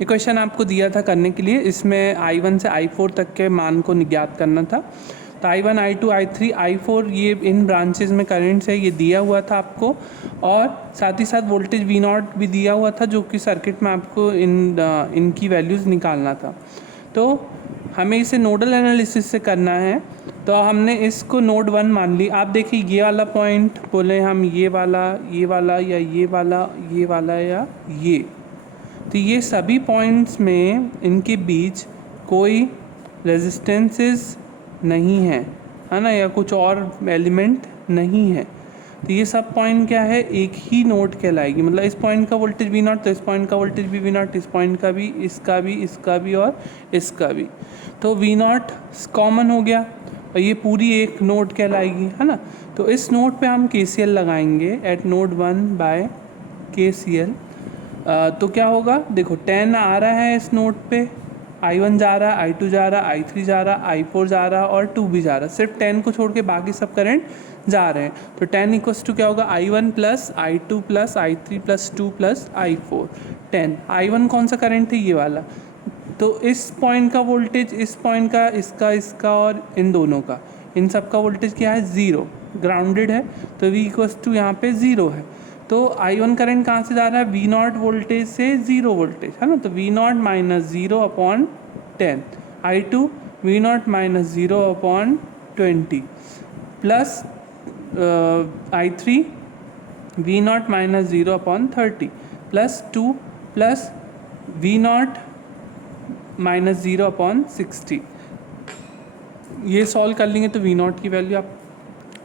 ये क्वेश्चन आपको दिया था करने के लिए, इसमें I1 से I4 तक के मान को ज्ञात करना था। तो I1, I2, I3, I4 ये इन ब्रांचेस में करेंट्स है, ये दिया हुआ था आपको, और साथ ही साथ वोल्टेज V0 भी दिया हुआ था, जो कि सर्किट में आपको इनकी वैल्यूज़ निकालना था। तो हमें इसे नोडल एनालिसिस से करना है। तो हमने इसको नोड 1 मान ली। आप देखिए ये वाला पॉइंट बोले हम ये वाला या ये वाला या ये, तो ये सभी पॉइंट्स में इनके बीच कोई रेजिस्टेंसेस नहीं है ना, या कुछ और एलिमेंट नहीं है। तो ये सब पॉइंट क्या है, एक ही नोड कहलाएगी। मतलब इस पॉइंट का वोल्टेज V0 तो इस पॉइंट का वोल्टेज भी V0, इस पॉइंट का भी, इसका भी, इसका भी और इसका भी। तो V0 कॉमन हो गया और ये पूरी एक नोड कहलाएगी, है ना। तो इस नोड पे हम KCL लगाएंगे एट नोड 1 बाय KCL। तो क्या होगा, देखो 10 आ रहा है इस नोड पे, I1 जा रहा है, I2 जा रहा है, I3 जा रहा है, I4 जा रहा है और 2 भी जा रहा है। सिर्फ 10 को छोड़ के बाकी सब करंट जा रहे हैं। तो 10 इक्वल्स टू क्या होगा, I1 plus I2 plus I3 plus 2 plus I4। 10 I1 कौन सा करंट है, ये वाला। तो इस पॉइंट का वोल्टेज, इस पॉइंट का, इसका और इन दोनों का, इन सब का वोल्टेज क्या है, 0, ग्राउंडेड है। तो V इक्वल्स टू यहाँ पे 0 है। तो I1 करंट कहाँ से जा रहा है, V0 वोल्टेज से 0 वोल्टेज, है ना। तो V0 minus 0 upon 10, I2 V0 minus 0 upon 20 plus I3 V0 minus 0 upon 30 plus 2 plus V0 minus 0 upon 60। ये सॉल्व कर लेंगे तो V0 की वैल्यू आप,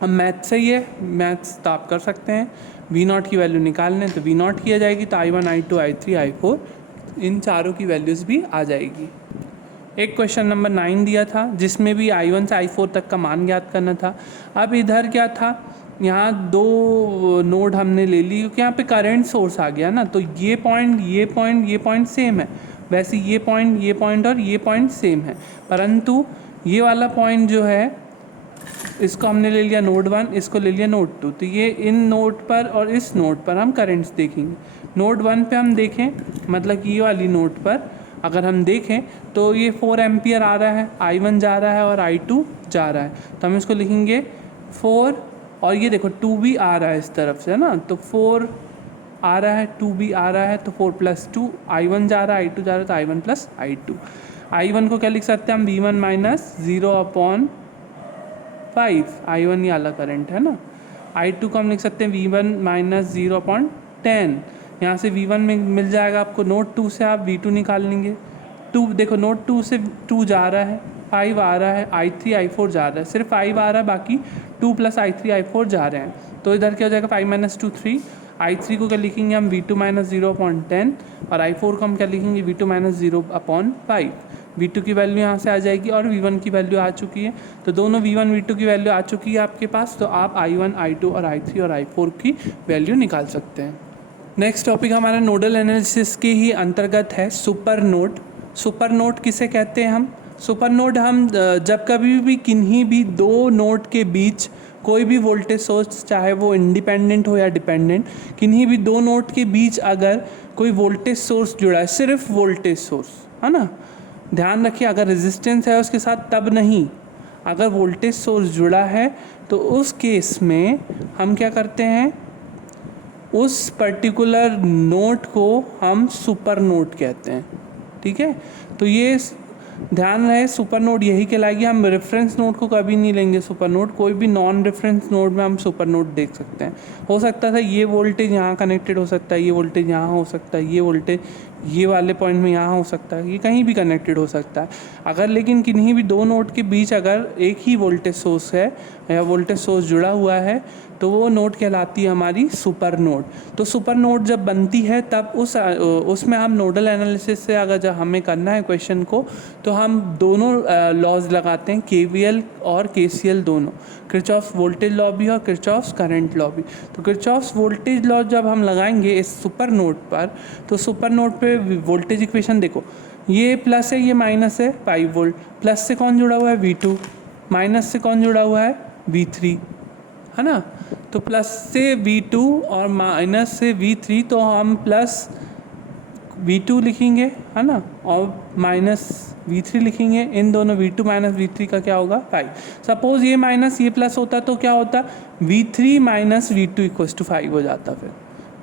अब मैथ से ही है, मैथ्स तो आप कर सकते हैं। V0 की वैल्यू निकालने तो V0 की आ जाएगी, तो I1, I2, I3, I4 इन चारों की वैल्यूज़ भी आ जाएगी। एक क्वेश्चन नंबर 9 दिया था जिसमें भी I1 से I4 तक का मान ज्ञात करना था। अब इधर क्या था, यहाँ दो नोड हमने ले ली क्योंकि यहाँ पे करंट सोर्स आ गया ना। तो ये पॉइंट सेम है, वैसे ये पॉइंट और ये पॉइंट सेम है, परंतु ये वाला पॉइंट जो है इसको हमने ले लिया नोड 1, इसको ले लिया नोड 2। तो ये इन नोड पर और इस नोड पर हम करंट्स देखेंगे। नोड 1 पे हम देखें, मतलब कि ये वाली नोड पर अगर हम देखें तो ये 4 एम्पियर आ रहा है, I1 जा रहा है और I2 जा रहा है। तो हम इसको लिखेंगे 4, और ये देखो 2 भी आ रहा है इस तरफ से, है ना। तो 4 आ रहा है, 2 भी आ रहा है, तो 4 प्लस 2, I1 जा रहा है, I2 जा रहा है, तो I1 प्लस I2। I1 को क्या लिख सकते हैं हम, V1 माइनस 0 अपॉन 5, I1 ये वाला करंट है ना। I2 को हम लिख सकते हैं V1 माइनस 0 अपॉन 10। यहाँ से V1 में मिल जाएगा आपको, नोड 2 से आप V2 निकाल लेंगे। 2 देखो नोड 2 से 2 जा रहा है, 5 आ रहा है, I3 I4 जा रहा है, सिर्फ 5 आ रहा है, बाकी 2 प्लस I3 I4 जा रहे हैं। तो इधर क्या हो जाएगा, 5 माइनस 2 3। I3 को क्या लिखेंगे हम, V2 माइनस 0 अपॉन 10, और I4 को हम क्या लिखेंगे, V2 माइनस 0 अपॉन 5। V2 की वैल्यू यहाँ से आ जाएगी और V1 की वैल्यू आ चुकी है। तो दोनों V1 V2 की वैल्यू आ चुकी है आपके पास, तो आप I1 I2 और I3 और I4 की वैल्यू निकाल सकते हैं। नेक्स्ट टॉपिक हमारा नोडल एनालिसिस के ही अंतर्गत है, सुपर नोड। सुपर नोड किसे कहते हैं हम, सुपर नोड हम जब कभी भी किन्हीं भी दो नोड के बीच कोई भी वोल्टेज सोर्स, चाहे वो इंडिपेंडेंट हो या डिपेंडेंट, किन्हीं भी दो नोड के बीच अगर कोई वोल्टेज सोर्स जुड़ा है, सिर्फ वोल्टेज सोर्स, है ना। ध्यान रखिए, अगर रेजिस्टेंस है उसके साथ तब नहीं, अगर वोल्टेज सोर्स जुड़ा है तो उस केस में हम क्या करते हैं, उस पर्टिकुलर नोड को हम सुपर नोड कहते हैं। ठीक है, तो ये ध्यान रहे, सुपर नोड यही कहलाएगी। हम रेफरेंस नोड को कभी नहीं लेंगे सुपर नोड, कोई भी नॉन रेफरेंस नोड में हम सुपर नोड देख सकते हैं। हो सकता था ये वोल्टेज यहाँ कनेक्टेड हो सकता है, ये वोल्टेज यहाँ हो सकता है, ये वोल्टेज ये वाले पॉइंट में यहाँ हो सकता है, ये कहीं भी कनेक्टेड हो सकता है। अगर लेकिन किन्हीं भी दो नोड के बीच अगर एक ही वोल्टेज सोर्स है या वोल्टेज सोर्स जुड़ा हुआ है तो वो नोड कहलाती है हमारी सुपर नोड। तो सुपर नोड जब बनती है तब उसमें हम नोडल एनालिसिस से अगर जब हमें करना है क्वेश्चन को, तो हम दोनों लॉज लगाते हैं, KVL और KCL दोनों, किरचॉफ्स वोल्टेज लॉ भी और किरचॉफ्स करंट लॉ भी। तो किरचॉफ्स वोल्टेज लॉ जब हम लगाएंगे इस सुपर नोड पर, तो सुपर नोड पे वोल्टेज इक्वेशन देखो, ये प्लस है, ये माइनस है, 5 वोल्ट। प्लस से कौन जुड़ा हुआ है, V2, माइनस से कौन जुड़ा हुआ है, V3, है ना। तो प्लस से V2 और माइनस से V3, तो हम प्लस V2 लिखेंगे, है ना, और माइनस V3 लिखेंगे। इन दोनों V2 माइनस V3 का क्या होगा 5। सपोज ये माइनस ये प्लस होता तो क्या होता, V3 minus V2 equal to 5 हो जाता फिर।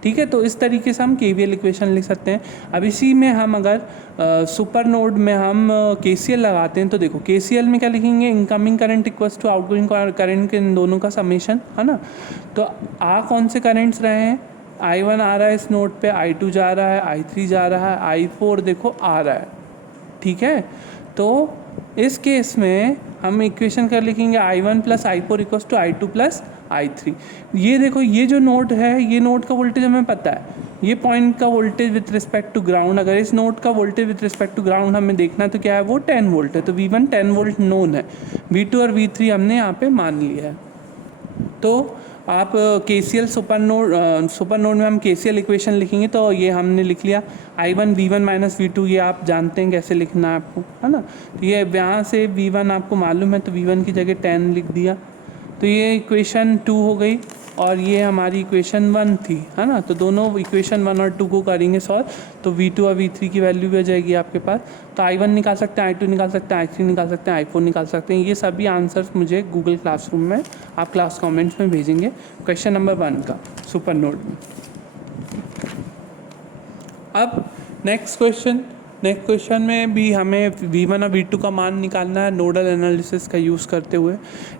ठीक है, तो इस तरीके से हम KVL इक्वेशन लिख सकते हैं। अब इसी में हम अगर सुपर नोड में हम KCL लगाते हैं तो देखो KCL में क्या लिखेंगे, incoming current equals to outgoing current के इन दोनों का समेशन, है ना। तो कौन से करंट्स रहे हैं, I1 आ रहा है इस नोड पे, I2 जा रहा है, I3 जा रहा है, I4 देखो आ रहा है। ठीक है, तो इस केस में हम इक्वेशन कर लिखेंगे I1 plus I4 equals to I2 plus I3। ये देखो ये जो नोड है, ये नोड का वोल्टेज हमें पता है, ये पॉइंट का voltage with respect to ground, अगर इस नोड का voltage with respect to ground हमें देखना है तो क्या है, वो 10 वोल्ट है। तो V1 10 वोल्ट नोन है, V2 और V3 हमने यहाँ पे मान लिया है। तो आप KCL सुपर नोड में हम KCL इक्वेशन लिखेंगे तो ये हमने लिख लिया I1 V1 माइनस V2, ये आप जानते हैं कैसे लिखना है आपको, है ना। तो ये यहाँ से V1 आपको मालूम है तो V1 की जगह 10 लिख दिया, तो ये इक्वेशन 2 हो गई और ये हमारी इक्वेशन 1 थी, है ना। तो दोनों इक्वेशन 1 और 2 को करेंगे सॉल्व तो V2 और V3 की वैल्यू भी आ जाएगी आपके पास। तो I1 निकाल सकते हैं, I2 निकाल सकते हैं, I3 निकाल सकते हैं, I4 निकाल सकते हैं। ये सभी आंसर्स मुझे गूगल क्लासरूम में आप क्लास कमेंट्स में भेजेंगे क्वेश्चन नंबर 1 का सुपर नोड में। अब नेक्स्ट क्वेश्चन में भी हमें V1 और V2 का मान निकालना है नोडल एनालिसिस का यूज़ करते हुए।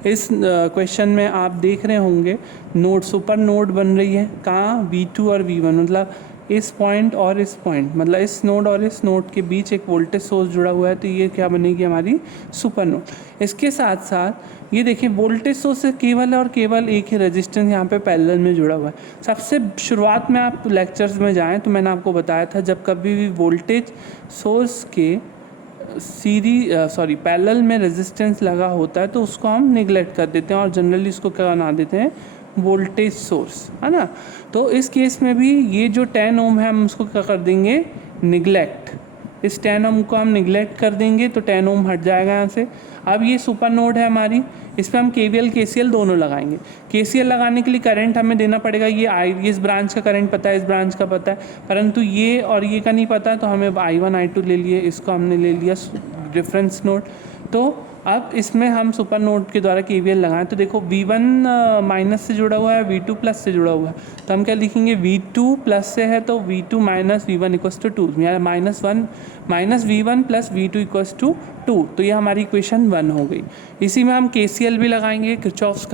इस क्वेश्चन में आप देख रहे होंगे नोड सुपर नोड बन रही है कहाँ, V2 और V1, मतलब इस पॉइंट और इस पॉइंट, मतलब इस नोड और इस नोड के बीच एक वोल्टेज सोर्स जुड़ा हुआ है, तो ये क्या बनेगी हमारी सुपर नोड। इसके साथ साथ ये देखिए वोल्टेज सोर्स से केवल और केवल एक ही रेजिस्टेंस यहाँ पे पैरेलल में जुड़ा हुआ है। सबसे शुरुआत में आप लेक्चर्स में जाएं तो मैंने आपको बताया था जब कभी भी वोल्टेज सोर्स के पैरेलल में रेजिस्टेंस लगा होता है तो उसको हम निगलेक्ट कर देते हैं और जनरली इसको क्या बना देते हैं, वोल्टेज सोर्स, है ना। तो इस केस में भी ये जो 10 ओम है हम उसको क्या कर देंगे, निगलेक्ट। इस 10 ओम को हम निगलेक्ट कर देंगे तो 10 ओम हट जाएगा यहाँ से। अब ये सुपर नोड है हमारी, इस पर हम KVL KCL दोनों लगाएंगे। KCL लगाने के लिए करंट हमें देना पड़ेगा, ये इस ब्रांच का करंट पता है, इस ब्रांच का पता है, परंतु ये और ये का नहीं पता, तो हमें I1 I2 ले लिए, इसको हमने ले लिया डिफरेंस नोड। तो अब इसमें हम सुपर नोड के द्वारा KVL लगाएं तो देखो V1 माइनस से जुड़ा हुआ है, V2 प्लस से जुड़ा हुआ है, तो हम क्या लिखेंगे, V2 प्लस से है तो V2 minus V1 equals to 2, यानी minus V1 plus V2 equals to 2। तो ये हमारी इक्वेशन 1 हो गई। इसी में हम KCL भी लगाएंगे, किरचॉफ्स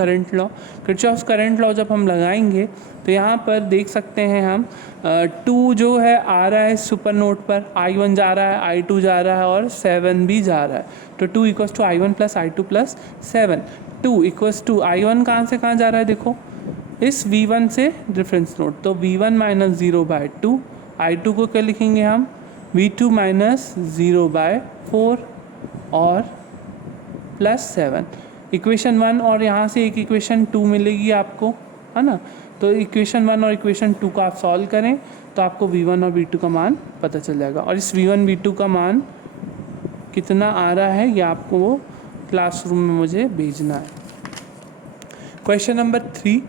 करंट लॉ जब हम लगाएंगे तो यहाँ पर देख सकते हैं हम 2 जो है आ रहा है सुपर नोड पर, I1 जा रहा है, I2 जा रहा है और 7 भी जा रहा है, तो 2 equals to I1 plus I2 plus 7। 2 equals to I1 कहाँ से कहाँ जा रहा है, देखो इस V1 से डिफरेंस नोड, तो V1 माइनस 0/2, I2 को क्या लिखेंगे हम, V2 माइनस 0/4 और प्लस 7। इक्वेशन 1 और यहाँ से एक इक्वेशन 2 मिलेगी आपको, है ना। तो इक्वेशन 1 और इक्वेशन 2 का आप सॉल्व करें तो आपको V1 और V2 का मान पता चल जाएगा, और इस V1 V2 का मान कितना आ रहा है ये आपको वो क्लासरूम में मुझे भेजना है। क्वेश्चन नंबर 3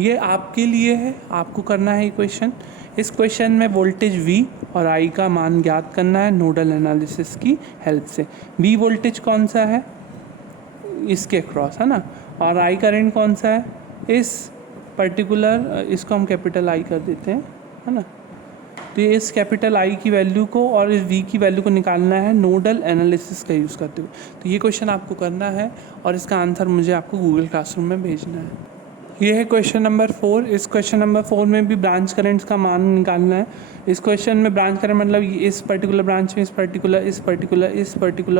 ये आपके लिए है, आपको करना है क्वेश्चन। इस क्वेश्चन में वोल्टेज V और I का मान ज्ञात करना है नोडल एनालिसिस की हेल्प से। V वोल्टेज कौन सा है, इसके क्रॉस, है ना, और I करंट कौन सा है, इस पर्टिकुलर, इसको हम कैपिटल I कर देते हैं, है ना। तो ये इस कैपिटल I की वैल्यू को और इस V की वैल्यू को निकालना है नोडल एनालिसिस का यूज़ करते हुए। तो ये क्वेश्चन आपको करना है और इसका आंसर मुझे आपको गूगल क्लासरूम में भेजना है। ये है क्वेश्चन नंबर 4। इस क्वेश्चन नंबर 4 में भी ब्रांच करंट्स का मान निकालना है। इस क्वेश्चन में ब्रांच करंट मतलब इस पर्टिकुलर ब्रांच में इस पर्टिकुलर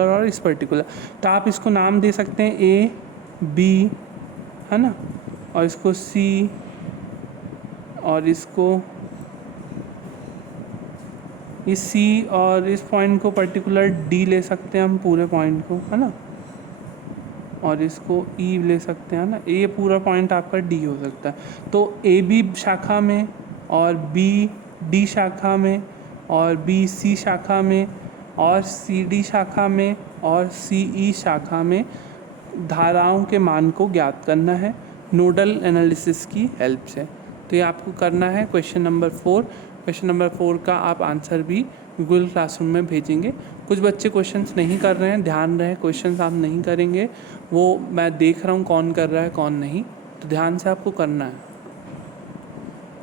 और इस पर्टिकुलर, तो आप इसको नाम दे सकते हैं A B, है ना, और इसको C और इसको इस C और इस पॉइंट को पर्टिकुलर D ले सकते हैं हम, पूरे पॉइंट को, है ना, और इसको E ले सकते हैं ना, ये पूरा पॉइंट आपका D हो सकता है। तो AB शाखा में और BD शाखा में और BC शाखा में और CD शाखा में और CE शाखा में धाराओं के मान को ज्ञात करना है नोडल एनालिसिस की हेल्प से। तो ये आपको करना है क्वेश्चन नंबर 4 क्वेश्चन नंबर 4 का आप आंसर भी गूगल क्लासरूम में भेजेंगे। कुछ बच्चे क्वेश्चंस नहीं कर रहे हैं, ध्यान रहे क्वेश्चंस आप नहीं करेंगे, वो मैं देख रहा हूँ कौन कर रहा है कौन नहीं, तो ध्यान से आपको करना है।